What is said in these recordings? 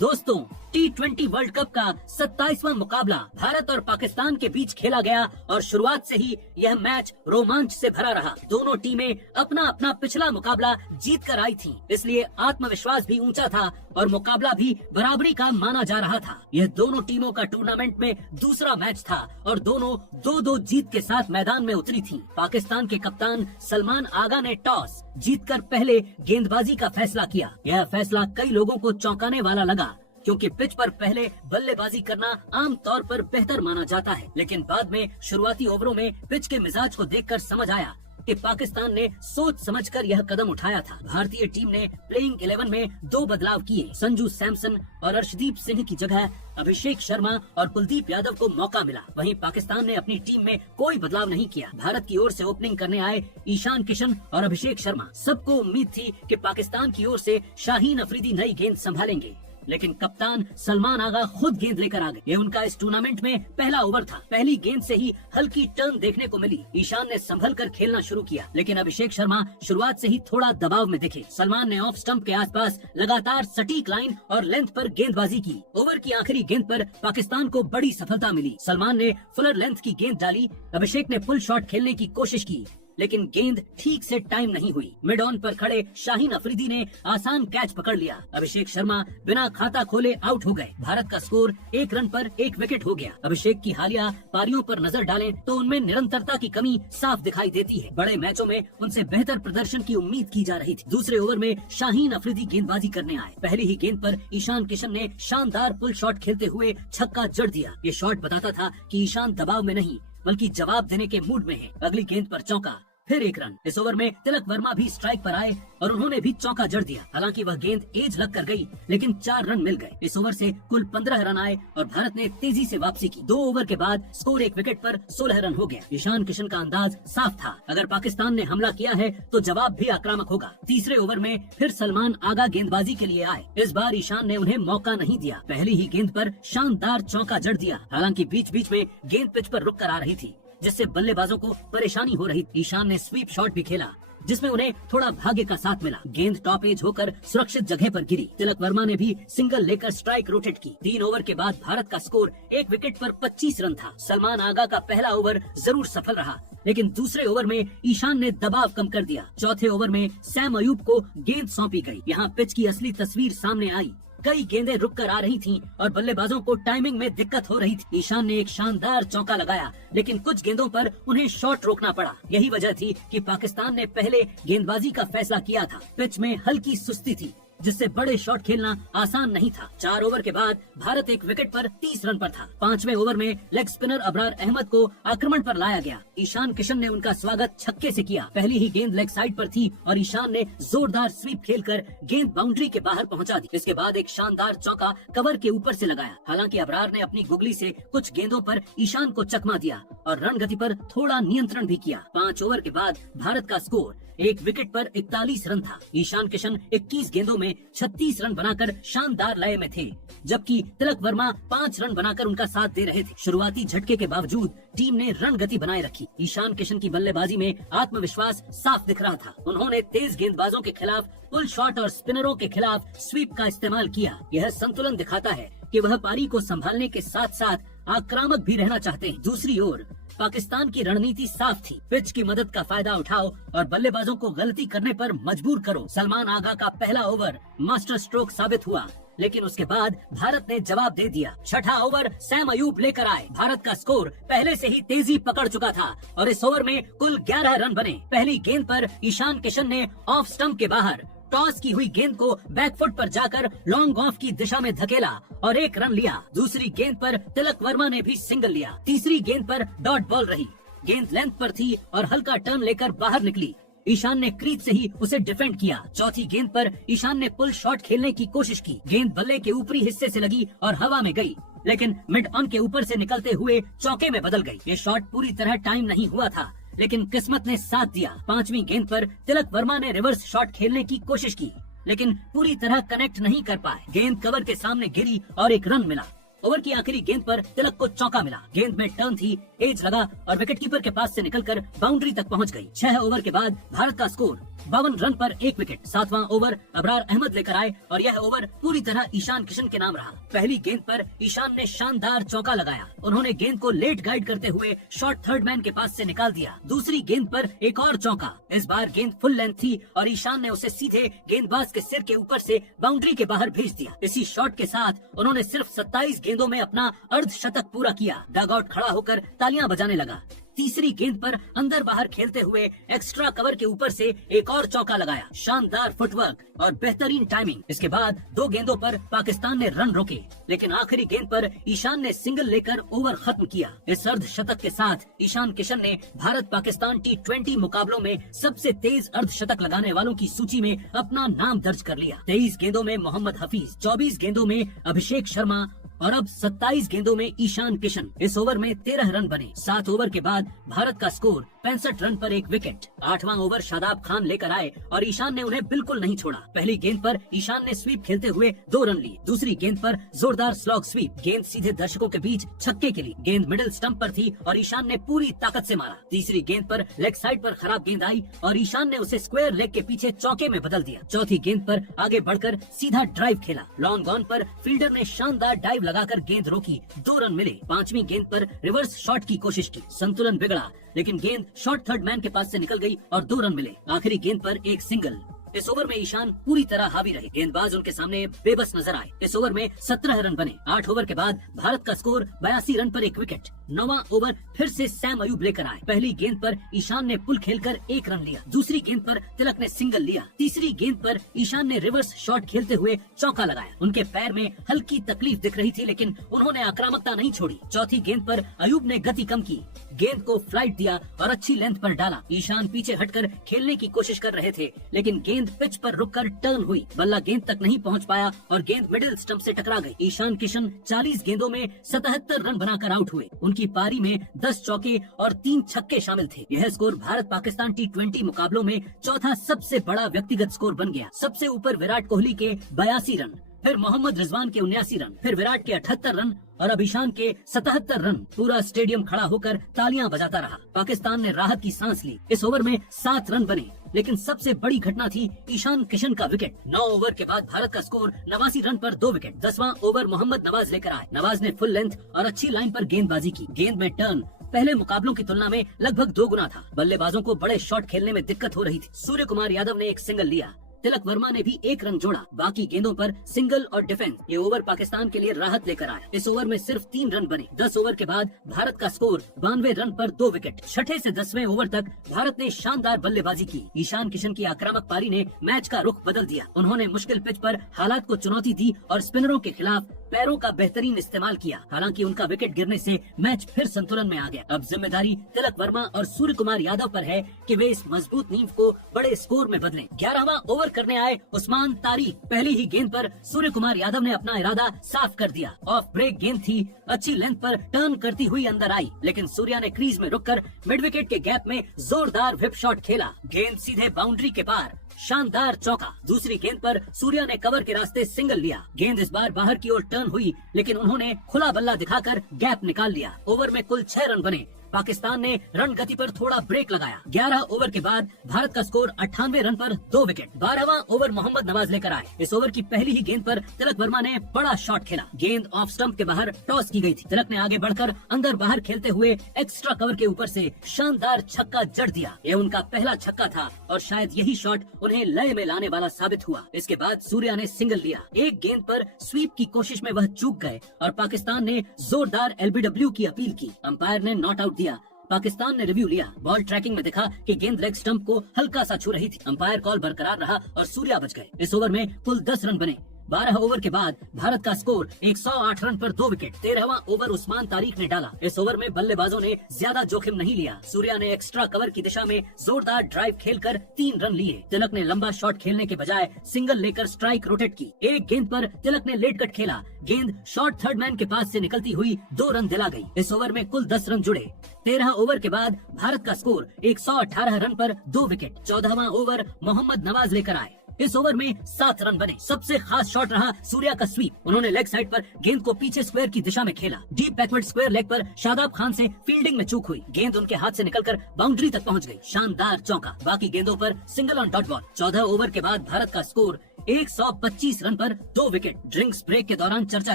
दोस्तों, T20 world cup का 27वां मुकाबला भारत और पाकिस्तान के बीच खेला गया और शुरुआत से ही यह मैच रोमांच से भरा रहा। दोनों टीमें अपना अपना पिछला मुकाबला जीत कर आई थीं, इसलिए आत्मविश्वास भी ऊंचा था और मुकाबला भी बराबरी का माना जा रहा था। यह दोनों टीमों का टूर्नामेंट में दूसरा मैच था और दोनों 2-2 जीत के साथ मैदान में उतरी थीं। पाकिस्तान के कप्तान सलमान आगा ने टॉस जीतकर पहले गेंदबाजी का फैसला किया। यह फैसला कई लोगों को चौंकाने वाला लगा, क्योंकि पिच पर पहले बल्लेबाजी करना आम तौर पर बेहतर माना जाता है। लेकिन बाद में शुरुआती ओवरों में पिच के मिजाज को देखकर समझ आया कि पाकिस्तान ने सोच समझकर यह कदम उठाया था। भारतीय टीम ने प्लेइंग 11 में 2 बदलाव किए। संजू सैमसन और अर्शदीप सिंह की जगह अभिषेक शर्मा और कुलदीप यादव को मौका मिला। वहीं पाकिस्तान ने अपनी टीम में कोई बदलाव नहीं किया। भारत की ओर से ओपनिंग करने आए ईशान किशन और अभिषेक शर्मा। सबको उम्मीद थी कि पाकिस्तान की ओर से शाहीन अफरीदी नई गेंद संभालेंगे, लेकिन कप्तान सलमान आगा खुद गेंद लेकर आ गए। ये उनका इस टूर्नामेंट में पहला ओवर था। पहली गेंद से ही हल्की टर्न देखने को मिली। ईशान ने संभल कर खेलना शुरू किया, लेकिन अभिषेक शर्मा शुरुआत से ही थोड़ा दबाव में दिखे। सलमान ने ऑफ स्टंप के आसपास लगातार सटीक लाइन और लेंथ पर गेंदबाजी की। ओवर की आखिरी गेंद पर पाकिस्तान को बड़ी सफलता मिली। सलमान ने फुलर लेंथ की गेंद डाली। अभिषेक ने फुल शॉट खेलने की कोशिश की, लेकिन गेंद ठीक से टाइम नहीं हुई। मिड ऑन पर खड़े शाहीन अफरीदी ने आसान कैच पकड़ लिया। अभिषेक शर्मा बिना खाता खोले आउट हो गए। भारत का स्कोर 1 रन पर 1 विकेट हो गया। अभिषेक की हालिया पारियों पर नजर डालें तो उनमें निरंतरता की कमी साफ दिखाई देती है। बड़े मैचों में उनसे बेहतर प्रदर्शन की उम्मीद की जा रही थी। दूसरे ओवर में शाहीन अफरीदी गेंदबाजी करने आए। पहली ही गेंद पर ईशान किशन ने शानदार पुल शॉट खेलते हुए छक्का जड़ दिया। ये शॉट बताता था कि ईशान दबाव में नहीं बल्कि जवाब देने के मूड में है। अगली गेंद पर चौका, फिर 1 रन। इस ओवर में तिलक वर्मा भी स्ट्राइक पर आए और उन्होंने भी चौका जड़ दिया। हालांकि वह गेंद एज लग कर गई, लेकिन 4 रन मिल गए। इस ओवर से कुल 15 रन आए और भारत ने तेजी से वापसी की। 2 ओवर के बाद स्कोर 1 विकेट पर 16 रन हो गया। ईशान किशन का अंदाज साफ था, अगर पाकिस्तान ने हमला किया है तो जवाब भी आक्रामक होगा। तीसरे ओवर में फिर सलमान आगा गेंदबाजी के लिए आए। इस बार ईशान ने उन्हें मौका नहीं दिया। पहली ही गेंद पर शानदार चौका जड़ दिया। हालांकि बीच बीच में गेंद पिच पर रुक कर आ रही थी, जिससे बल्लेबाजों को परेशानी हो रही। ईशान ने स्वीप शॉट भी खेला, जिसमें उन्हें थोड़ा भाग्य का साथ मिला। गेंद टॉप एज होकर सुरक्षित जगह पर गिरी। तिलक वर्मा ने भी सिंगल लेकर स्ट्राइक रोटेट की। 3 ओवर के बाद भारत का स्कोर 1 विकेट पर 25 रन था। सलमान आगा का पहला ओवर जरूर सफल रहा, लेकिन दूसरे ओवर में ईशान ने दबाव कम कर दिया। चौथे ओवर में सैम अयूब को गेंद सौंपी गई। यहाँ पिच की असली तस्वीर सामने आई। कई गेंदें रुक कर आ रही थीं और बल्लेबाजों को टाइमिंग में दिक्कत हो रही थी। ईशान ने एक शानदार चौका लगाया, लेकिन कुछ गेंदों पर उन्हें शॉट रोकना पड़ा। यही वजह थी कि पाकिस्तान ने पहले गेंदबाजी का फैसला किया था। पिच में हल्की सुस्ती थी, जिससे बड़े शॉट खेलना आसान नहीं था। 4 ओवर के बाद भारत 1 विकेट पर 30 रन पर था। 5वें ओवर में लेग स्पिनर अबरार अहमद को आक्रमण पर लाया गया। ईशान किशन ने उनका स्वागत छक्के से किया। पहली ही गेंद लेग साइड पर थी और ईशान ने जोरदार स्वीप खेलकर गेंद बाउंड्री के बाहर पहुंचा दी। इसके बाद एक शानदार चौका कवर के ऊपर से लगाया। हालांकि अबरार ने अपनी गुगली से कुछ गेंदों पर ईशान को चकमा दिया और रन गति पर थोड़ा नियंत्रण भी किया। 5 ओवर के बाद भारत का स्कोर 1 विकेट पर 41 रन था। ईशान किशन 21 गेंदों में 36 रन बनाकर शानदार लय में थे, जबकि तिलक वर्मा 5 रन बनाकर उनका साथ दे रहे थे। शुरुआती झटके के बावजूद टीम ने रन गति बनाए रखी। ईशान किशन की बल्लेबाजी में आत्मविश्वास साफ दिख रहा था। उन्होंने तेज गेंदबाजों के खिलाफ पुल शॉट और स्पिनरों के खिलाफ स्वीप का इस्तेमाल किया। यह संतुलन दिखाता है कि वह पारी को संभालने के साथ साथ आक्रामक भी रहना चाहते हैं। दूसरी ओर पाकिस्तान की रणनीति साफ थी, पिच की मदद का फायदा उठाओ और बल्लेबाजों को गलती करने पर मजबूर करो। सलमान आगा का पहला ओवर मास्टर स्ट्रोक साबित हुआ, लेकिन उसके बाद भारत ने जवाब दे दिया। 6ठा ओवर सैम अयूब लेकर आए। भारत का स्कोर पहले से ही तेजी पकड़ चुका था और इस ओवर में कुल 11 रन बने। पहली गेंद पर ईशान किशन ने ऑफ स्टंप के बाहर टॉस की हुई गेंद को बैकफुट पर जाकर लॉन्ग ऑफ की दिशा में धकेला और 1 रन लिया। दूसरी गेंद पर तिलक वर्मा ने भी सिंगल लिया। तीसरी गेंद पर डॉट बॉल रही। गेंद लेंथ पर थी और हल्का टर्न लेकर बाहर निकली। ईशान ने क्रीज से ही उसे डिफेंड किया। चौथी गेंद पर ईशान ने पुल शॉट खेलने की कोशिश की। गेंद बल्ले के ऊपरी हिस्से से लगी और हवा में गई, लेकिन मिड ऑन के ऊपर से निकलते हुए चौके में बदल गई। ये शॉट पूरी तरह टाइम नहीं हुआ था, लेकिन किस्मत ने साथ दिया। 5वीं गेंद पर तिलक वर्मा ने रिवर्स शॉट खेलने की कोशिश की, लेकिन पूरी तरह कनेक्ट नहीं कर पाए। गेंद कवर के सामने गिरी और 1 रन मिला। ओवर की आखिरी गेंद पर तिलक को चौका मिला। गेंद में टर्न थी, एज लगा और विकेटकीपर के पास से निकलकर बाउंड्री तक पहुंच गई। 6 ओवर के बाद भारत का स्कोर 52 रन पर 1 विकेट। 7वां ओवर अबरार अहमद लेकर आए और यह ओवर पूरी तरह ईशान किशन के नाम रहा। पहली गेंद पर ईशान ने शानदार चौका लगाया। उन्होंने गेंद को लेट गाइड करते हुए शॉर्ट थर्ड मैन के पास से निकाल दिया। दूसरी गेंद पर एक और चौका। इस बार गेंद फुल लेंथ थी और ईशान ने उसे सीधे गेंदबाज के सिर के ऊपर से बाउंड्री के बाहर भेज दिया। इसी शॉट के साथ उन्होंने सिर्फ 27 गेंदों में अपना अर्धशतक पूरा किया। डग आउट खड़ा होकर तालियां बजाने लगा। तीसरी गेंद पर अंदर बाहर खेलते हुए एक्स्ट्रा कवर के ऊपर से एक और चौका लगाया। शानदार फुटवर्क और बेहतरीन टाइमिंग। इसके बाद 2 गेंदों पर पाकिस्तान ने रन रोके, लेकिन आखिरी गेंद पर ईशान ने सिंगल लेकर ओवर खत्म किया। इस अर्धशतक के साथ ईशान किशन ने भारत पाकिस्तान T20 मुकाबलों में सबसे तेज अर्धशतक लगाने वालों की सूची में अपना नाम दर्ज कर लिया। 23 गेंदों में मोहम्मद हफीज, 24 गेंदों में अभिषेक शर्मा और अब 27 गेंदों में ईशान किशन। इस ओवर में 13 रन बने। 7 ओवर के बाद भारत का स्कोर 65 रन पर 1 विकेट। 8वां ओवर शादाब खान लेकर आए और ईशान ने उन्हें बिल्कुल नहीं छोड़ा। पहली गेंद पर ईशान ने स्वीप खेलते हुए 2 रन लिए। दूसरी गेंद पर जोरदार स्लॉग स्वीप। गेंद सीधे दर्शकों के बीच छक्के के लिए। गेंद मिडिल स्टंप पर थी और ईशान ने पूरी ताकत से मारा। तीसरी गेंद पर लेग साइड पर खराब गेंद आई और ईशान ने उसे स्क्वायर लेग के पीछे चौके में बदल दिया। चौथी गेंद पर आगे बढ़कर सीधा ड्राइव खेला। लॉन्ग ऑन पर फील्डर ने शानदार डाइव लगाकर गेंद रोकी। 2 रन मिले। 5वीं गेंद पर रिवर्स शॉट की कोशिश की। संतुलन बिगड़ा, लेकिन गेंद शॉर्ट थर्ड मैन के पास से निकल गई और 2 रन मिले। आखिरी गेंद पर एक सिंगल। इस ओवर में ईशान पूरी तरह हावी रहे। गेंदबाज उनके सामने बेबस नजर आए। इस ओवर में 17 रन बने। 8 ओवर के बाद भारत का स्कोर 82 रन पर 1 विकेट। 9वां ओवर फिर से सैम अयूब लेकर आए। पहली गेंद पर ईशान ने पुल खेलकर 1 रन लिया। दूसरी गेंद पर तिलक ने सिंगल लिया। तीसरी गेंद पर ईशान ने रिवर्स शॉट खेलते हुए चौका लगाया। उनके पैर में हल्की तकलीफ दिख रही थी, लेकिन उन्होंने आक्रामकता नहीं छोड़ी। चौथी गेंद पर अयूब ने गति कम की, गेंद को फ्लाइट दिया और अच्छी लेंथ पर डाला। ईशान पीछे हटकर खेलने की कोशिश कर रहे थे, लेकिन गेंद पिच पर रुककर टर्न हुई। बल्ला गेंद तक नहीं पहुंच पाया और गेंद मिडिल स्टंप से टकरा गई। ईशान किशन 40 गेंदों में 77 रन बनाकर आउट हुए। उनकी पारी में 10 चौके और 3 छक्के शामिल थे। यह स्कोर भारत पाकिस्तान T20 मुकाबलों में चौथा सबसे बड़ा व्यक्तिगत स्कोर बन गया। सबसे ऊपर विराट कोहली के 82 रन, फिर मोहम्मद रिजवान के 79 रन, फिर विराट के 78 रन और अब ईशान के 77 रन। पूरा स्टेडियम खड़ा होकर तालियां बजाता रहा। पाकिस्तान ने राहत की सांस ली। इस ओवर में 7 रन बने, लेकिन सबसे बड़ी घटना थी ईशान किशन का विकेट। 9 ओवर के बाद भारत का स्कोर 89 रन पर 2 विकेट। 10वां ओवर मोहम्मद नवाज लेकर आए। नवाज ने फुल लेंथ और अच्छी लाइन पर गेंदबाजी की। गेंद में टर्न पहले मुकाबलों की तुलना में लगभग 2 गुना था। बल्लेबाजों को बड़े शॉट खेलने में दिक्कत हो रही थी। सूर्य कुमार यादव ने एक सिंगल लिया। तिलक वर्मा ने भी 1 रन जोड़ा। बाकी गेंदों पर सिंगल और डिफेंस। ये ओवर पाकिस्तान के लिए राहत लेकर आया। इस ओवर में सिर्फ 3 रन बने। 10 ओवर के बाद भारत का स्कोर 92 रन पर 2 विकेट। 6ठे से 10वें ओवर तक भारत ने शानदार बल्लेबाजी की। ईशान किशन की आक्रामक पारी ने मैच का रुख बदल दिया। उन्होंने मुश्किल पिच पर हालात को चुनौती दी और स्पिनरों के खिलाफ पैरों का बेहतरीन इस्तेमाल किया। हालांकि उनका विकेट गिरने से मैच फिर संतुलन में आ गया। अब जिम्मेदारी तिलक वर्मा और सूर्य कुमार यादव पर है कि वे इस मजबूत नींव को बड़े स्कोर में बदलें। 11वां ओवर करने आए उस्मान तारिक। पहली ही गेंद पर सूर्य कुमार यादव ने अपना इरादा साफ कर दिया। ऑफ ब्रेक गेंद थी, अच्छी लेंथ पर टर्न करती हुई अंदर आई, लेकिन सूर्या ने क्रीज में रुककर मिड विकेट के गैप में जोरदार व्हिप शॉट खेला। गेंद सीधे बाउंड्री के पार, शानदार चौका। दूसरी गेंद पर सूर्या ने कवर के रास्ते सिंगल लिया। गेंद इस बार बाहर की ओर टर्न हुई, लेकिन उन्होंने खुला बल्ला दिखाकर गैप निकाल लिया। ओवर में कुल 6 रन बने। पाकिस्तान ने रन गति पर थोड़ा ब्रेक लगाया। 11 ओवर के बाद भारत का स्कोर 98 रन पर 2 विकेट। 12वां ओवर मोहम्मद नवाज लेकर आए। इस ओवर की पहली ही गेंद पर तिलक वर्मा ने बड़ा शॉट खेला। गेंद ऑफ स्टंप के बाहर टॉस की गई थी। तिलक ने आगे बढ़कर अंदर बाहर खेलते हुए एक्स्ट्रा कवर के ऊपर से शानदार छक्का जड़ दिया। यह उनका पहला छक्का था और शायद यही शॉट उन्हें लय में लाने वाला साबित हुआ। इसके बाद सूर्या ने सिंगल लिया। एक गेंद पर स्वीप की कोशिश में वह चूक गए और पाकिस्तान ने जोरदार LBW की अपील की। अंपायर ने नॉट आउट दिया। पाकिस्तान ने रिव्यू लिया। बॉल ट्रैकिंग में देखा कि गेंद लेग स्टंप को हल्का सा छू रही थी। अंपायर कॉल बरकरार रहा और सूर्या बच गए। इस ओवर में कुल 10 रन बने। 12 ओवर के बाद भारत का स्कोर 108 रन पर 2 विकेट। 13वां ओवर उस्मान तारिक ने डाला। इस ओवर में बल्लेबाजों ने ज्यादा जोखिम नहीं लिया। सूर्या ने एक्स्ट्रा कवर की दिशा में जोरदार ड्राइव खेलकर 3 रन लिए। तिलक ने लंबा शॉट खेलने के बजाय सिंगल लेकर स्ट्राइक रोटेट की। एक गेंद पर तिलक ने लेट कट खेला। गेंद शॉर्ट थर्ड मैन के पास से निकलती हुई 2 रन दिला गई। इस ओवर में कुल 10 रन जुड़े। 13 ओवर के बाद भारत का स्कोर 118 रन पर 2 विकेट। 14वां ओवर मोहम्मद नवाज लेकर आए। इस ओवर में 7 रन बने। सबसे खास शॉट रहा सूर्या का स्वीप। उन्होंने लेग साइड पर गेंद को पीछे स्क्वायर की दिशा में खेला। डीप बैकवर्ड स्क्वायर लेग पर शादाब खान से फील्डिंग में चूक हुई। गेंद उनके हाथ से निकलकर बाउंड्री तक पहुंच गई। शानदार चौका। बाकी गेंदों पर single on dot ball. 14 over के बाद भारत का स्कोर 125 रन पर 2 विकेट। ड्रिंक्स ब्रेक के दौरान चर्चा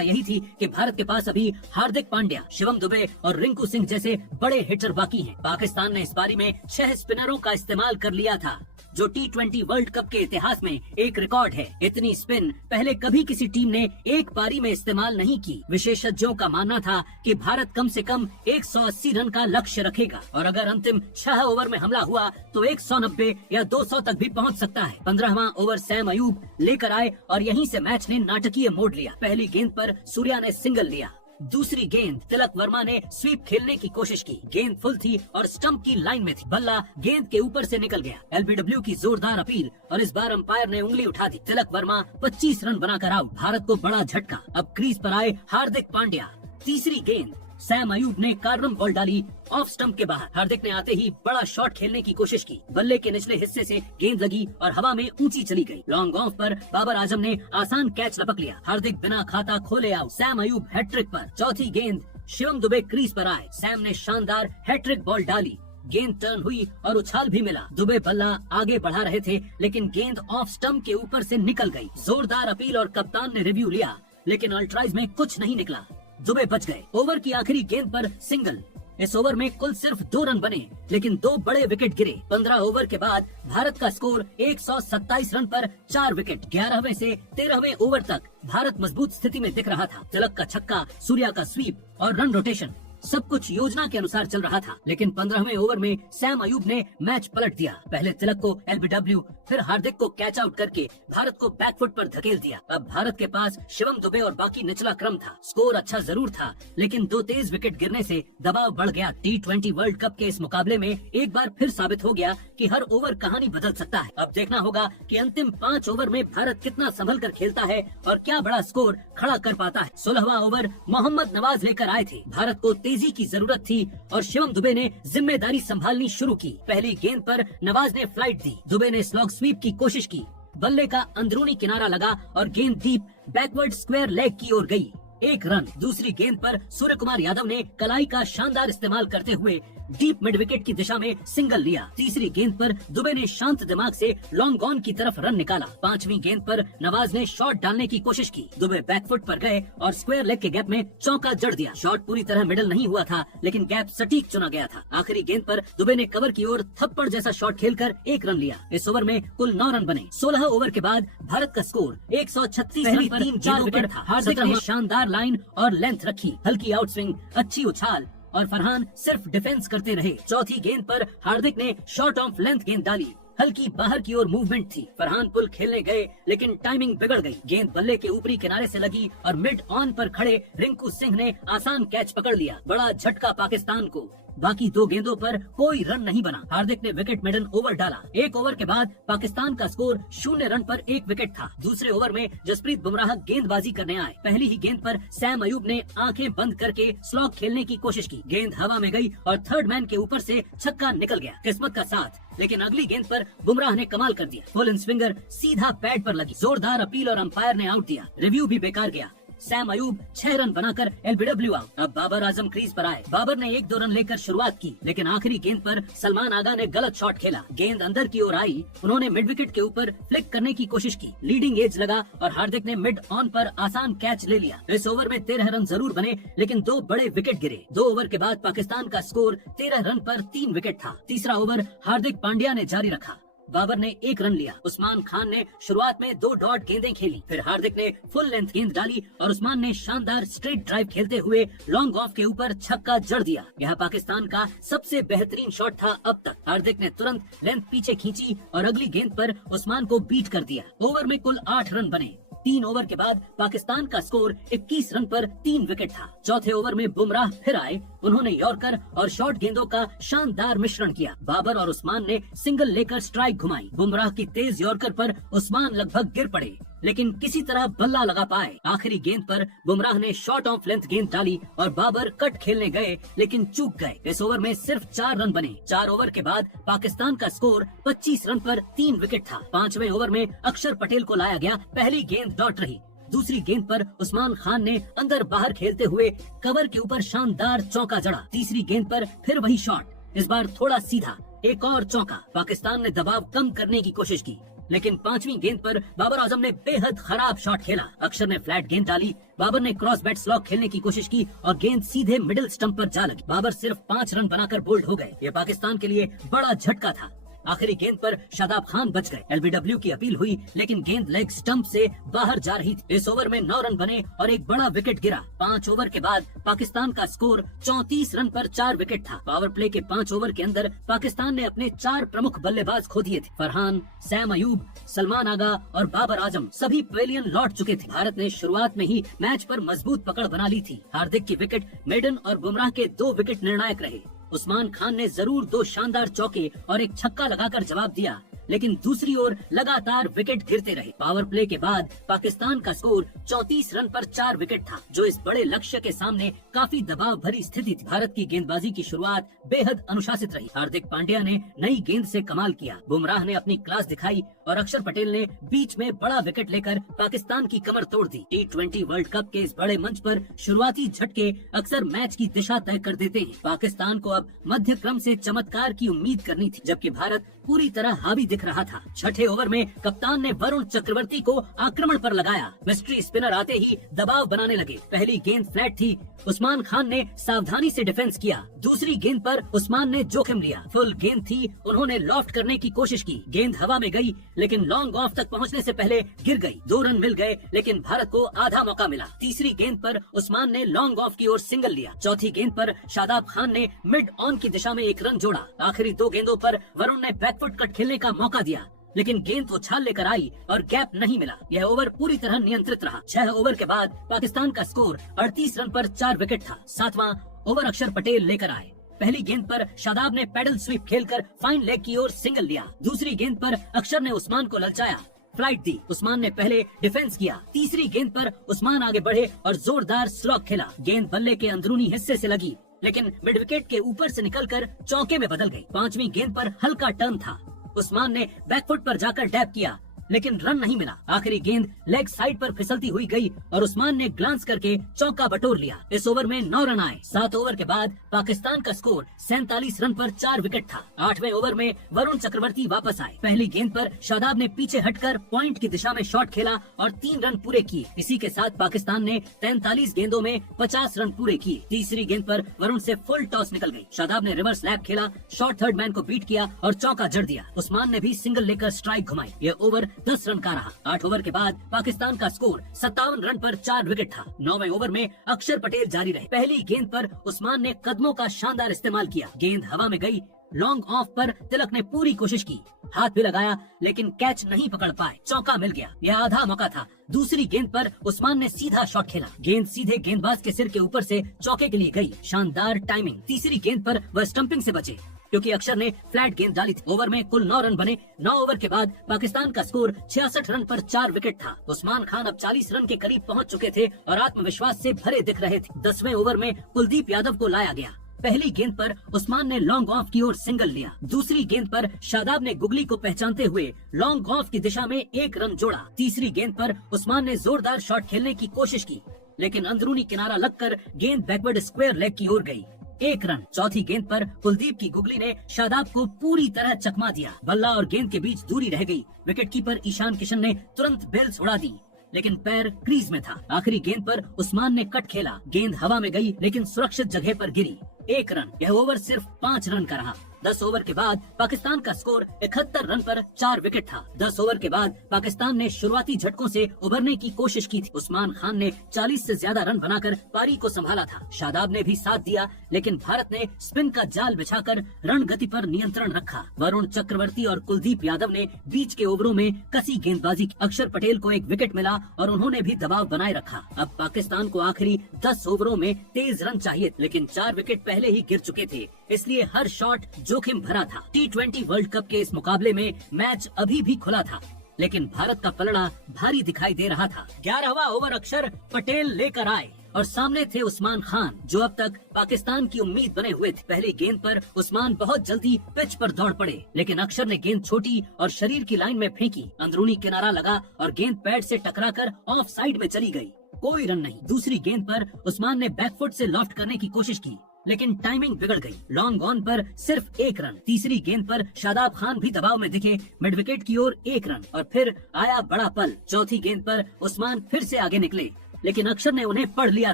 यही थी कि भारत के पास अभी हार्दिक पांड्या, शिवम दुबे और रिंकू सिंह जैसे बड़े हिटर बाकी हैं। पाकिस्तान ने इस पारी में 6 स्पिनरों का इस्तेमाल कर लिया था, जो T20 वर्ल्ड कप के इतिहास में एक रिकॉर्ड है। इतनी स्पिन पहले कभी किसी टीम ने एक पारी में इस्तेमाल नहीं की। विशेषज्ञों का मानना था कि भारत कम से कम 180 रन का लक्ष्य रखेगा और अगर अंतिम 6 ओवर में हमला हुआ तो 190 या 200 तक भी पहुंच सकता है। 15वां ओवर सैम अयूब लेकर आए और यहीं से मैच ने नाटकीय मोड़ लिया। पहली गेंद पर सूर्या ने सिंगल लिया। दूसरी गेंद तिलक वर्मा ने स्वीप खेलने की कोशिश की। गेंद फुल थी और स्टंप की लाइन में थी। बल्ला गेंद के ऊपर से निकल गया। एलबीडब्ल्यू की जोरदार अपील और इस बार अंपायर ने उंगली उठा दी। तिलक वर्मा 25 रन बनाकर आउट। भारत को बड़ा झटका। अब क्रीज पर आए हार्दिक पांड्या। तीसरी गेंद सैम अयूब ने कार्नम बॉल डाली ऑफ स्टंप के बाहर। हार्दिक ने आते ही बड़ा शॉट खेलने की कोशिश की। बल्ले के निचले हिस्से से गेंद लगी और हवा में ऊंची चली गई। लॉन्ग ऑफ पर बाबर आजम ने आसान कैच लपक लिया। हार्दिक बिना खाता खोले आउट। सैम अयूब हैट्रिक पर। चौथी गेंद शिवम दुबे क्रीज पर आए। सैम ने शानदार हैट्रिक बॉल डाली। गेंद टर्न हुई और उछाल भी मिला। दुबे बल्ला आगे बढ़ा रहे थे लेकिन गेंद ऑफ स्टंप के ऊपर से निकल गई। जोरदार अपील और कप्तान ने रिव्यू लिया लेकिन अल्ट्राइज में कुछ नहीं निकला। दुबे बच गए। ओवर की आखिरी गेंद पर सिंगल। इस ओवर में कुल सिर्फ 2 रन बने लेकिन 2 बड़े विकेट गिरे। 15 ओवर के बाद भारत का स्कोर 127 रन पर 4 विकेट। 11वें से 13वें ओवर तक भारत मजबूत स्थिति में दिख रहा था। तिलक का छक्का, सूर्या का स्वीप और रन रोटेशन सब कुछ योजना के अनुसार चल रहा था। लेकिन 15वें ओवर में सैम अयूब ने मैच पलट दिया। पहले तिलक को एलबीडब्ल्यू फिर हार्दिक को कैच आउट करके भारत को बैकफुट पर धकेल दिया। अब भारत के पास शिवम दुबे और बाकी निचला क्रम था। स्कोर अच्छा जरूर था लेकिन 2 तेज विकेट गिरने से दबाव बढ़ गया। T20 वर्ल्ड कप के इस मुकाबले में एक बार फिर साबित हो गया कि हर ओवर कहानी बदल सकता है। अब देखना होगा कि अंतिम 5 ओवर में भारत कितना संभल कर खेलता है और क्या बड़ा स्कोर खड़ा कर पाता है। 16वां ओवर मोहम्मद नवाज लेकर आए थे। भारत को तेजी की जरूरत थी और शिवम दुबे ने जिम्मेदारी संभालनी शुरू की। पहली गेंद पर नवाज ने फ्लाइट दी। दुबे ने स्लॉग स्वीप की कोशिश की। बल्ले का अंदरूनी किनारा लगा और गेंद डीप बैकवर्ड स्क्वायर लेग की ओर गई। 1 रन। दूसरी गेंद पर सूर्य कुमार यादव ने कलाई का शानदार इस्तेमाल करते हुए डीप मिड विकेट की दिशा में सिंगल लिया। तीसरी गेंद पर दुबे ने शांत दिमाग से लॉन्ग ऑन की तरफ रन निकाला। 5वीं गेंद पर नवाज ने शॉट डालने की कोशिश की। दुबे बैकफुट पर गए और स्क्वायर लेग के गैप में चौका जड़ दिया। शॉट पूरी तरह मिडल नहीं हुआ था लेकिन गैप सटीक चुना गया था। आखिरी गेंद पर दुबे ने कवर की ओर थप्पड़ जैसा शॉट खेलकर 1 रन लिया। इस ओवर में कुल 9 रन बने। 16 ओवर के बाद भारत का स्कोर 136 रन पर 4 विकेट था। हार्दिक ने शानदार लाइन और लेंथ रखी। हल्की आउटस्विंग, अच्छी उछाल और फरहान सिर्फ डिफेंस करते रहे। चौथी गेंद पर हार्दिक ने शॉर्ट ऑफ लेंथ गेंद डाली। हल्की बाहर की ओर मूवमेंट थी। फरहान पुल खेलने गए लेकिन टाइमिंग बिगड़ गई। गेंद बल्ले के ऊपरी किनारे से लगी और मिड ऑन पर खड़े रिंकू सिंह ने आसान कैच पकड़ लिया। बड़ा झटका पाकिस्तान को। बाकी 2 गेंदों पर कोई रन नहीं बना। हार्दिक ने विकेट मेडन ओवर डाला। 1 ओवर के बाद पाकिस्तान का स्कोर 0 रन पर 1 विकेट था। दूसरे ओवर में जसप्रीत बुमराह गेंदबाजी करने आए। पहली ही गेंद पर सैम अयूब ने आंखें बंद करके स्लॉग खेलने की कोशिश की। गेंद हवा में गई और थर्ड मैन के ऊपर से छक्का निकल गया। किस्मत का साथ, लेकिन अगली गेंद पर बुमराह ने कमाल कर दिया। फुल इन स्विंगर सीधा पैड पर लगी। जोरदार अपील और अंपायर ने आउट दिया। रिव्यू भी बेकार गया। सैम अयूब 6 रन बनाकर एलबीडब्ल्यू आउट। अब बाबर आजम क्रीज पर आए। बाबर ने 1-2 रन लेकर शुरुआत की लेकिन आखिरी गेंद पर सलमान आगा ने गलत शॉट खेला। गेंद अंदर की ओर आई। उन्होंने मिड विकेट के ऊपर फ्लिक करने की कोशिश की। लीडिंग एज लगा और हार्दिक ने मिड ऑन पर आसान कैच ले लिया। इस ओवर में 13 रन जरूर बने लेकिन 2 बड़े विकेट गिरे। 2 ओवर के बाद पाकिस्तान का स्कोर 13 रन पर 3 विकेट था। तीसरा ओवर हार्दिक पांड्या ने जारी रखा। बाबर ने 1 रन लिया। उस्मान खान ने शुरुआत में 2 डॉट गेंदें खेली। फिर हार्दिक ने फुल लेंथ गेंद डाली और उस्मान ने शानदार स्ट्रेट ड्राइव खेलते हुए लॉन्ग ऑफ के ऊपर छक्का जड़ दिया। यह पाकिस्तान का सबसे बेहतरीन शॉट था अब तक। हार्दिक ने तुरंत लेंथ पीछे खींची और अगली गेंद पर उस्मान को बीट कर दिया। ओवर में कुल 8 रन बने। 3 ओवर के बाद पाकिस्तान का स्कोर 21 रन पर 3 विकेट था। चौथे ओवर में बुमराह फिर आए। उन्होंने यॉर्कर और शॉर्ट गेंदों का शानदार मिश्रण किया। बाबर और उस्मान ने सिंगल लेकर स्ट्राइक घुमाई। बुमराह की तेज यॉर्कर पर उस्मान लगभग गिर पड़े लेकिन किसी तरह बल्ला लगा पाए। आखिरी गेंद पर बुमराह ने शॉर्ट ऑफ लेंथ गेंद डाली और बाबर कट खेलने गए लेकिन चूक गए। इस ओवर में सिर्फ 4 रन बने। 4 ओवर के बाद पाकिस्तान का स्कोर 25 रन पर 3 विकेट था। 5वें ओवर में अक्षर पटेल को लाया गया। पहली गेंद डॉट रही। दूसरी गेंद पर उस्मान खान ने अंदर बाहर खेलते हुए कवर के ऊपर शानदार चौका जड़ा। तीसरी गेंद पर फिर वही शॉट, इस बार थोड़ा सीधा, एक और चौका। पाकिस्तान ने दबाव कम करने की कोशिश की, लेकिन 5वीं गेंद पर बाबर आजम ने बेहद खराब शॉट खेला। अक्षर ने फ्लैट गेंद डाली। बाबर ने क्रॉस बैट स्लॉग खेलने की कोशिश की और गेंद सीधे मिडिल स्टंप पर जा लगी। बाबर सिर्फ 5 रन बनाकर बोल्ड हो गए। ये पाकिस्तान के लिए बड़ा झटका था। आखिरी गेंद पर शादाब खान बच गए। एलबीडब्ल्यू की अपील हुई, लेकिन गेंद लेग स्टंप से बाहर जा रही थी। इस ओवर में 9 रन बने और एक बड़ा विकेट गिरा। 5 ओवर के बाद पाकिस्तान का स्कोर 34 रन पर 4 विकेट था। पावर प्ले के 5 ओवर के अंदर पाकिस्तान ने अपने 4 प्रमुख बल्लेबाज खो दिए थे। फरहान, सैम अयूब, सलमान आगा और बाबर आजम सभी पवेलियन लौट चुके थे। भारत ने शुरुआत में ही मैच पर मजबूत पकड़ बना ली थी। हार्दिक की विकेट, मेडन और बुमराह के 2 विकेट निर्णायक रहे। उस्मान खान ने जरूर 2 शानदार चौके और एक छक्का लगाकर जवाब दिया, लेकिन दूसरी ओर लगातार विकेट गिरते रहे। पावर प्ले के बाद पाकिस्तान का स्कोर 34 रन पर 4 विकेट था, जो इस बड़े लक्ष्य के सामने काफी दबाव भरी स्थिति थी। भारत की गेंदबाजी की शुरुआत बेहद अनुशासित रही। हार्दिक पांड्या ने नई गेंद से कमाल किया। बुमराह ने अपनी क्लास दिखाई और अक्षर पटेल ने बीच में बड़ा विकेट लेकर पाकिस्तान की कमर तोड़ दी। T20 वर्ल्ड कप के इस बड़े मंच पर शुरुआती झटके अक्सर मैच की दिशा तय कर देते हैं। पाकिस्तान को अब मध्य क्रम से चमत्कार की उम्मीद करनी थी, जबकि भारत पूरी तरह हावी दिख रहा था। 6ठे ओवर में कप्तान ने वरुण चक्रवर्ती को आक्रमण पर लगाया। मिस्ट्री स्पिनर आते ही दबाव बनाने लगे। पहली गेंद फ्लैट थी। उस्मान खान ने सावधानी से डिफेंस किया। दूसरी गेंद पर उस्मान ने जोखिम लिया। फुल गेंद थी, उन्होंने लॉफ्ट करने की कोशिश की। गेंद हवा में गई, लेकिन लॉन्ग ऑफ तक पहुंचने से पहले गिर गई। 2 रन मिल गए, लेकिन भारत को आधा मौका मिला। तीसरी गेंद पर उस्मान ने लॉन्ग ऑफ की ओर सिंगल लिया। चौथी गेंद पर शादाब खान ने मिड ऑन की दिशा में 1 रन जोड़ा। आखिरी 2 गेंदों पर वरुण ने बैकफुट कट खेलने का मौका दिया, लेकिन गेंद तो छाल लेकर आई और गैप नहीं मिला। यह ओवर पूरी तरह नियंत्रित रहा। 6 ओवर के बाद पाकिस्तान का स्कोर 38 रन पर 4 विकेट था। 7वां ओवर अक्षर पटेल लेकर आए। पहली गेंद पर शादाब ने पैडल स्वीप खेलकर फाइन लेग की ओर सिंगल लिया। दूसरी गेंद पर अक्षर ने उस्मान को ललचाया, फ्लाइट दी। उस्मान ने पहले डिफेंस किया। तीसरी गेंद पर उस्मान आगे बढ़े और जोरदार स्लॉग खेला। गेंद बल्ले के अंदरूनी हिस्से से लगी, लेकिन मिड विकेट के ऊपर से निकलकर चौके में बदल गई। 5वीं गेंद पर हल्का टर्न था। उस्मान ने बैकफुट पर जाकर डैप किया, लेकिन रन नहीं मिला। आखिरी गेंद लेग साइड पर फिसलती हुई गई और उस्मान ने ग्लांस करके चौका बटोर लिया। इस ओवर में 9 रन आए। 7 ओवर के बाद पाकिस्तान का स्कोर 47 रन पर 4 विकेट था। 8वें ओवर में वरुण चक्रवर्ती वापस आए। पहली गेंद पर शादाब ने पीछे हटकर पॉइंट की दिशा में शॉट खेला और 3 रन पूरे किए। इसी के साथ पाकिस्तान ने 43 गेंदों में 50 रन पूरे किए। तीसरी गेंद पर वरुण से फुल टॉस निकल गई। शादाब ने रिवर्स लैप खेला, शॉर्ट थर्ड मैन को बीट किया और चौका जड़ दिया। उस्मान ने भी सिंगल लेकर स्ट्राइक घुमाई। यह ओवर 10 रन का रहा। 8 ओवर के बाद पाकिस्तान का स्कोर 57 रन पर 4 विकेट था। 9वें ओवर में अक्षर पटेल जारी रहे। पहली गेंद पर उस्मान ने कदमों का शानदार इस्तेमाल किया। गेंद हवा में गई। लॉन्ग ऑफ पर तिलक ने पूरी कोशिश की, हाथ भी लगाया, लेकिन कैच नहीं पकड़ पाए। चौका मिल गया। यह आधा मौका था। दूसरी गेंद पर उस्मान ने सीधा शॉट खेला। गेंद सीधे गेंदबाज के सिर के ऊपर से चौके के लिए गई। शानदार टाइमिंग। तीसरी गेंद पर वह स्टंपिंग से बचे, क्योंकि अक्षर ने फ्लैट गेंद डाली थी। ओवर में कुल 9 रन बने। 9 ओवर के बाद पाकिस्तान का स्कोर 66 रन पर 4 विकेट था। उस्मान खान अब 40 रन के करीब पहुंच चुके थे और आत्मविश्वास से भरे दिख रहे थे। 10वें ओवर में कुलदीप यादव को लाया गया। पहली गेंद पर उस्मान ने लॉन्ग ऑफ की ओर सिंगल लिया। दूसरी गेंद पर शादाब ने गुगली को पहचानते हुए लॉन्ग ऑफ की दिशा में 1 रन जोड़ा। तीसरी गेंद पर उस्मान ने जोरदार शॉट खेलने की कोशिश की, लेकिन अंदरूनी किनारा लगकर गेंद बैकवर्ड स्क्वायर लेग की ओर गई। 1 रन। चौथी गेंद पर कुलदीप की गुगली ने शादाब को पूरी तरह चकमा दिया। बल्ला और गेंद के बीच दूरी रह गई। विकेटकीपर ईशान किशन ने तुरंत बेल्स उड़ा दी, लेकिन पैर क्रीज में था। आखिरी गेंद पर उस्मान ने कट खेला। गेंद हवा में गई, लेकिन सुरक्षित जगह पर गिरी। 1 रन। यह ओवर सिर्फ 5 रन का रहा। 10 ओवर के बाद पाकिस्तान का स्कोर 71 रन पर 4 विकेट था। 10 ओवर के बाद पाकिस्तान ने शुरुआती झटकों से उभरने की कोशिश की थी। उस्मान खान ने 40 से ज्यादा रन बनाकर पारी को संभाला था। शादाब ने भी साथ दिया, लेकिन भारत ने स्पिन का जाल बिछाकर रण गति पर नियंत्रण रखा। वरुण चक्रवर्ती और कुलदीप यादव ने बीच के ओवरों में कसी गेंदबाजी की। अक्षर पटेल को 1 विकेट मिला और उन्होंने भी दबाव बनाए रखा। अब पाकिस्तान को आखिरी 10 ओवरों में तेज रन चाहिए, लेकिन 4 विकेट पहले ही गिर चुके थे, इसलिए हर शॉट जोखिम भरा था। T20 वर्ल्ड कप के इस मुकाबले में मैच अभी भी खुला था। लेकिन भारत का पलड़ा भारी दिखाई दे रहा था। 11वां ओवर अक्षर पटेल लेकर आए और सामने थे उस्मान खान, जो अब तक पाकिस्तान की उम्मीद बने हुए थे। पहली गेंद पर उस्मान बहुत जल्दी पिच पर दौड़ पड़े, लेकिन अक्षर ने गेंद छोटी और शरीर की लाइन में फेंकी। अंदरूनी किनारा लगा और गेंद पैड से टकराकर ऑफ साइड में चली गई। कोई रन नहीं। दूसरी गेंद पर उस्मान ने बैकफुट से लॉफ्ट करने की कोशिश की, लेकिन टाइमिंग बिगड़ गई। लॉन्ग ऑन पर सिर्फ 1 रन। तीसरी गेंद पर शादाब खान भी दबाव में दिखे। मिड विकेट की ओर 1 रन और फिर आया बड़ा पल। चौथी गेंद पर उस्मान फिर से आगे निकले, लेकिन अक्षर ने उन्हें पढ़ लिया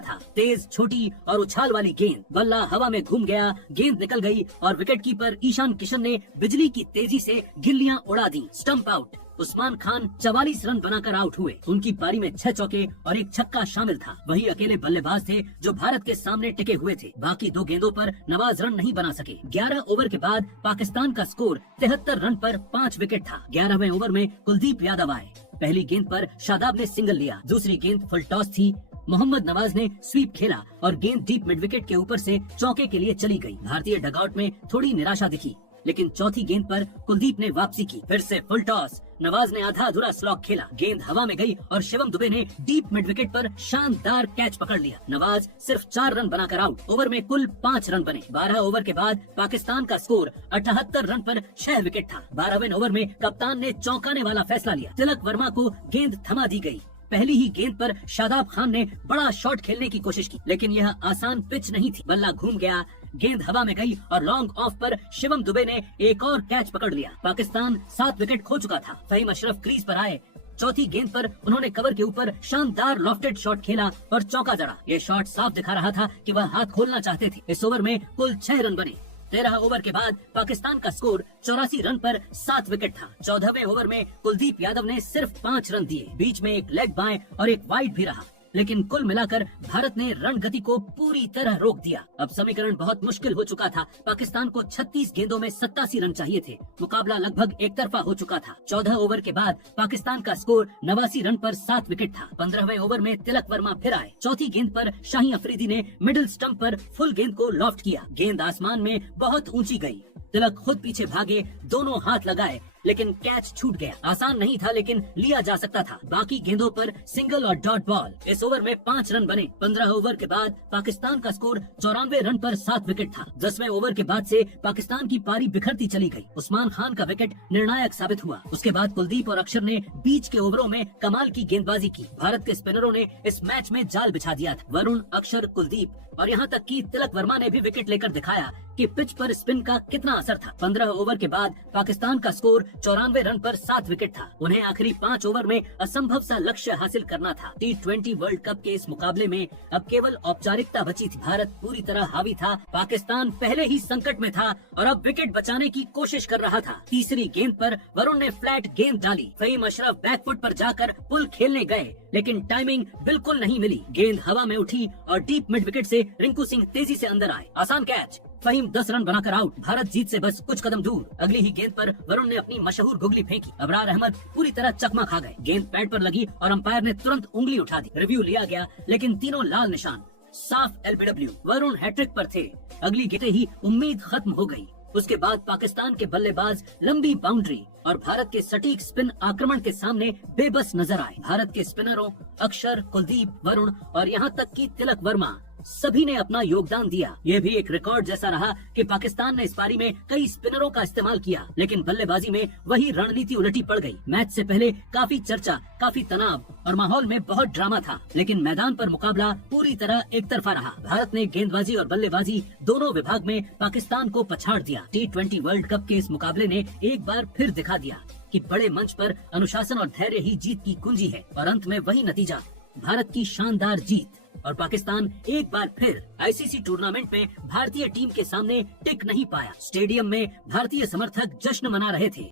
था। तेज, छोटी और उछाल वाली गेंद, बल्ला हवा में घूम गया, गेंद निकल गई और विकेटकीपर ईशान किशन ने बिजली की तेजी से गिल्लियां उड़ा दी। Stump out. Usman Khan 44 run बनाकर आउट हुए। उनकी पारी में 6 चौके और 1 छक्का शामिल था। वही अकेले बल्लेबाज थे जो भारत के सामने टिके हुए थे। बाकी 2 गेंदों पर नवाज रन नहीं बना सके। 11 ओवर के बाद पाकिस्तान का स्कोर 73 रन पर 5 विकेट था। 11वें ओवर में कुलदीप यादव आए। पहली गेंद पर शादाब ने सिंगल लिया। दूसरी गेंद फुल टॉस थी। मोहम्मद नवाज ने स्वीप खेला और गेंद डीप मिड विकेट के ऊपर से चौके के लिए चली गई। भारतीय डगआउट में थोड़ी निराशा दिखी, लेकिन चौथी गेंद पर कुलदीप ने वापसी की। फिर से फुल टॉस। नवाज ने आधा अधूरा स्लॉग खेला। गेंद हवा में गई और शिवम दुबे ने डीप मिड विकेट पर शानदार कैच पकड़ लिया। नवाज सिर्फ 4 रन बनाकर आउट। ओवर में कुल 5 रन बने। 12 ओवर के बाद पाकिस्तान का स्कोर 78 रन पर 6 विकेट था। 12वें ओवर में कप्तान ने चौंकाने वाला फैसला लिया। तिलक वर्मा को गेंद थमा दी गई। पहली ही गेंद पर शादाब खान ने बड़ा शॉट खेलने की कोशिश की, लेकिन यह आसान पिच नहीं थी। बल्ला घूम गया, गेंद हवा में गई और लॉन्ग ऑफ पर शिवम दुबे ने एक और कैच पकड़ लिया। पाकिस्तान 7 विकेट खो चुका था। फहीम अशरफ क्रीज पर आए। चौथी गेंद पर उन्होंने कवर के ऊपर शानदार लॉफ्टेड शॉट खेला और चौका जड़ा। ये शॉट साफ दिखा रहा था कि वह हाथ खोलना चाहते थे। इस ओवर में कुल 6 रन बने। 13 ओवर के बाद पाकिस्तान का स्कोर 84 रन पर 7 विकेट था। 14वें ओवर में कुलदीप यादव ने सिर्फ 5 रन दिए। बीच में एक लेग बाय और एक वाइड भी रहा, लेकिन कुल मिलाकर भारत ने रण गति को पूरी तरह रोक दिया। अब समीकरण बहुत मुश्किल हो चुका था। पाकिस्तान को 36 गेंदों में 87 रन चाहिए थे। मुकाबला लगभग एक तरफा हो चुका था। 14 ओवर के बाद पाकिस्तान का स्कोर 89 रन पर 7 विकेट था। 15वें ओवर में तिलक वर्मा फिर आए। चौथी गेंद पर शाही अफरीदी ने मिडिल स्टंप पर फुल गेंद को लॉफ्ट किया। गेंद आसमान में बहुत ऊंची गई। तिलक खुद पीछे भागे, दोनों हाथ लगाए, लेकिन कैच छूट गया। आसान नहीं था, लेकिन लिया जा सकता था। बाकी गेंदों पर सिंगल और डॉट बॉल। इस ओवर में 5 रन बने। 15 ओवर के बाद पाकिस्तान का स्कोर 94 रन पर 7 विकेट था। 10वें ओवर के बाद से पाकिस्तान की पारी बिखरती चली गई। उस्मान खान का विकेट निर्णायक साबित हुआ। उसके बाद कुलदीप और अक्षर ने बीच के ओवरों में कमाल की गेंदबाजी की। भारत के स्पिनरों ने इस मैच में जाल बिछा दिया था। वरुण, अक्षर, कुलदीप और यहाँ तक कि तिलक वर्मा ने भी विकेट लेकर दिखाया कि पिच पर स्पिन का कितना असर था। 15 ओवर के बाद पाकिस्तान का स्कोर 94 रन पर 7 विकेट था। उन्हें आखिरी 5 ओवर में असंभव सा लक्ष्य हासिल करना था। T20 वर्ल्ड कप के इस मुकाबले में अब केवल औपचारिकता बची थी। भारत पूरी तरह हावी था। पाकिस्तान पहले ही संकट में था और अब विकेट बचाने की कोशिश कर रहा था। तीसरी गेंद पर वरुण ने फ्लैट गेंद डाली। फहीम अशरफ बैकफुट पर जाकर पुल खेलने गए, लेकिन टाइमिंग बिल्कुल नहीं मिली। गेंद हवा में उठी और डीप मिड विकेट से रिंकू सिंह तेजी से अंदर आए। आसान कैच। फहीम 10 रन बनाकर आउट। भारत जीत से बस कुछ कदम दूर। अगली ही गेंद पर वरुण ने अपनी मशहूर गुगली फेंकी। अबरार अहमद पूरी तरह चकमा खा गए। गेंद पैड पर लगी और अंपायर ने तुरंत उंगली उठा दी। रिव्यू लिया गया, लेकिन तीनों लाल निशान। साफ LBW। वरुण हैट्रिक पर थे। अगली गेंदें ही उम्मीद खत्म हो गई। उसके बाद पाकिस्तान के बल्लेबाज लंबी बाउंड्री और भारत के सटीक स्पिन आक्रमण के सामने बेबस नजर आए। भारत के स्पिनरों अक्षर, कुलदीप, वरुण और यहाँ तक कि तिलक वर्मा सभी ने अपना योगदान दिया। ये भी एक रिकॉर्ड जैसा रहा कि पाकिस्तान ने इस पारी में कई स्पिनरों का इस्तेमाल किया, लेकिन बल्लेबाजी में वही रणनीति उलटी पड़ गई। मैच से पहले काफी चर्चा, काफी तनाव और माहौल में बहुत ड्रामा था, लेकिन मैदान पर मुकाबला पूरी तरह एक तरफा रहा। भारत ने गेंदबाजी और बल्लेबाजी दोनों विभाग में पाकिस्तान को पछाड़ दिया। T20 वर्ल्ड कप के इस मुकाबले ने एक बार फिर दिखा दिया कि बड़े मंच पर अनुशासन और धैर्य ही जीत की कुंजी है। और अंत में वही नतीजा, भारत की शानदार जीत। और पाकिस्तान एक बार फिर ICC टूर्नामेंट में भारतीय टीम के सामने टिक नहीं पाया। स्टेडियम में भारतीय समर्थक जश्न मना रहे थे।